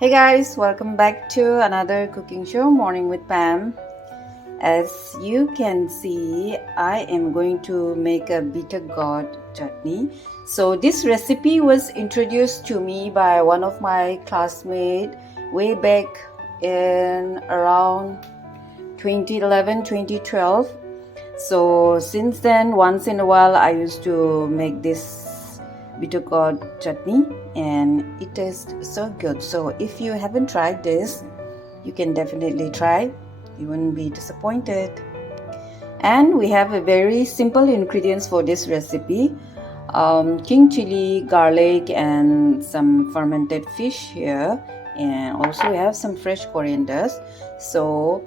Hey guys, welcome back to another cooking show, Morning with Pam. As you can see, I am going to make a bitter gourd chutney. So this recipe was introduced to me by one of my classmates way back in around 2011, 2012. So since then, once in a while, I used to make this bitter gourd chutney and it tastes so good. So if you haven't tried this, you can definitely try. You wouldn't be disappointed. And we have a very simple ingredients for this recipe. King chili, garlic, and some fermented fish here, and also we have some fresh corianders. So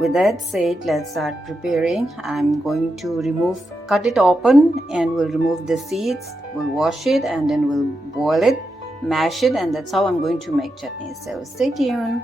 with that said, let's start preparing. I'm going to cut it open and we'll remove the seeds. We'll wash it and then we'll boil it, mash it, and that's how I'm going to make chutney. So stay tuned.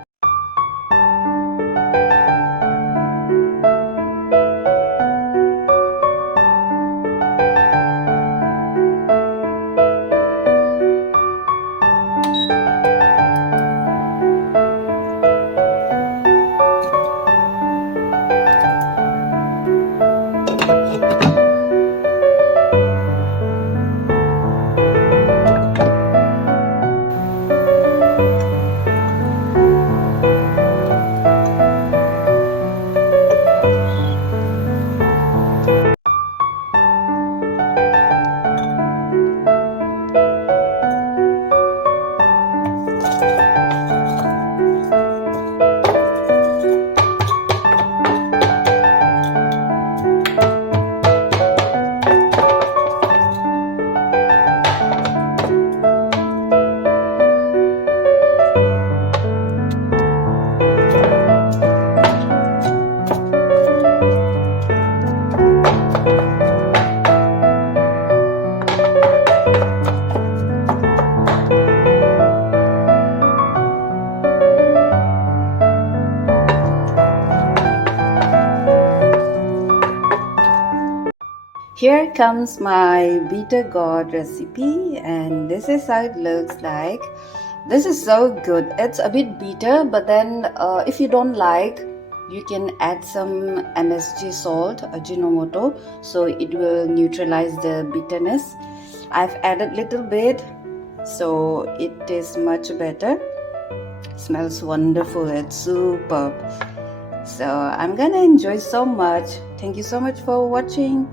Here comes my bitter gourd recipe, and this is how it looks like. This is so good. It's a bit bitter, but then if you don't like, you can add some MSG salt, Ajinomoto, so it will neutralize the bitterness. I've added little bit, so it tastes much better. Smells wonderful. It's superb. So I'm gonna enjoy so much. Thank you so much for watching.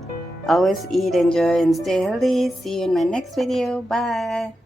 Always eat, enjoy, and stay healthy. See you in my next video. Bye.